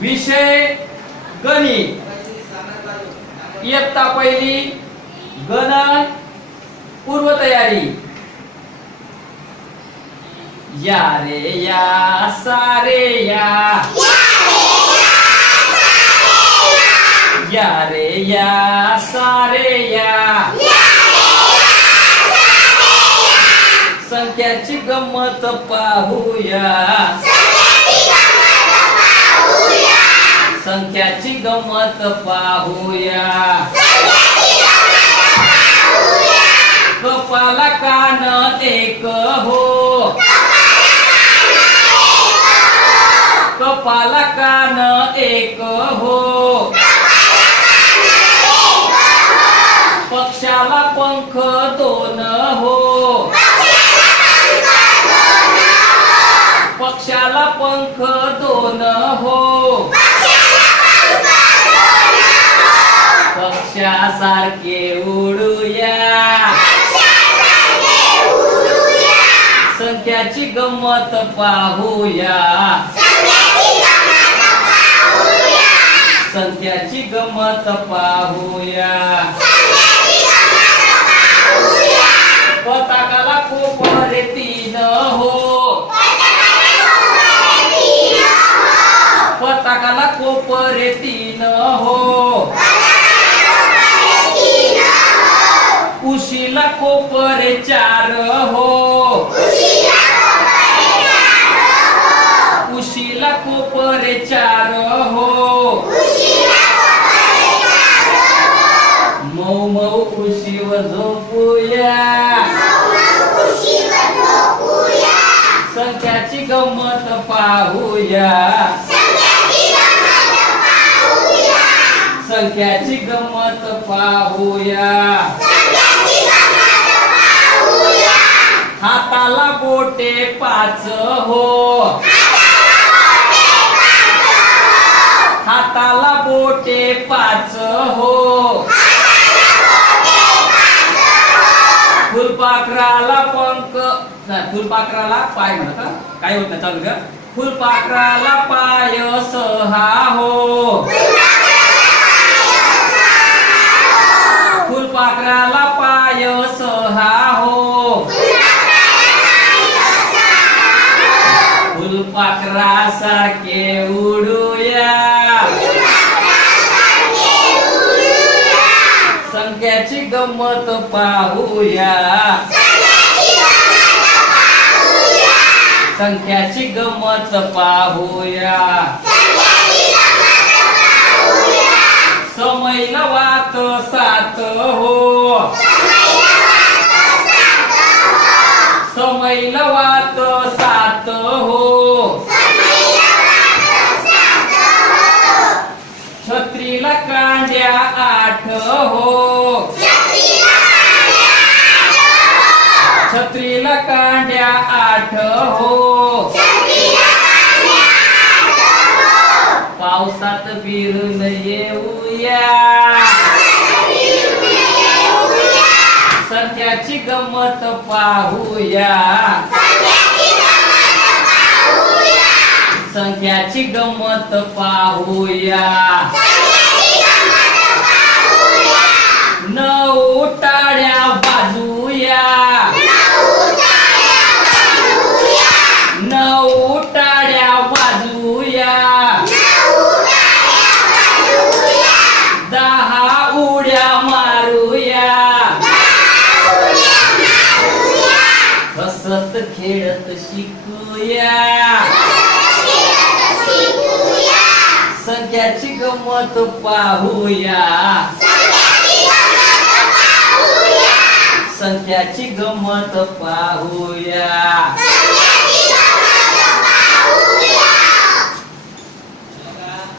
विषय गणित. इयत्ता पहिली गणन पूर्वतयारी. या रे या सारे या. या रे या सारे या. संख्याची गंमत पाहूया. संख्याची गमत पाहूया. कपाला कान एक हो. कपाला कान एक हो. पक्षाला पंख दोन हो. पक्षाला पंख दोन हो पक्षासारखे उडूया. संख्याची गंमत पाहूया. संख्याची गंमत पाहूया. पताकाला कोपरे तीन हो. पताकाला कोपरे तीन हो उशीला कोपरे चार हो उशीला कोपरे चार हो मऊ मऊ उशीवर झोपूया. संख्याची गंमत पाहूया. संख्याची गंमत पाहूया. हाताला बोटे पाच हो. हाताला बोटे पाच हो. फुलपाखराला पंख. नाही फुलपाखराला पाय म्हणत काय होत नाही चालू का फुलपाखराला पाय सहा हो फुलपाखराला पाय सहा हो फुलपाखरासारखे उडूया संख्याची गंमत पाहूया. संख्याची गंमत पाहूया. समैल वात सात हो. समैल वात सात हो. छत्रीला कांड्या आठ हो. छत्रीला कांड्या आठ हो. पावसात बिरून येऊया. संख्याची गंमत पाहूया. संख्याची गंमत पाहूया. खेळत शिकूया. संख्याची गमत पाहूया. संख्याची गमत पाहूया.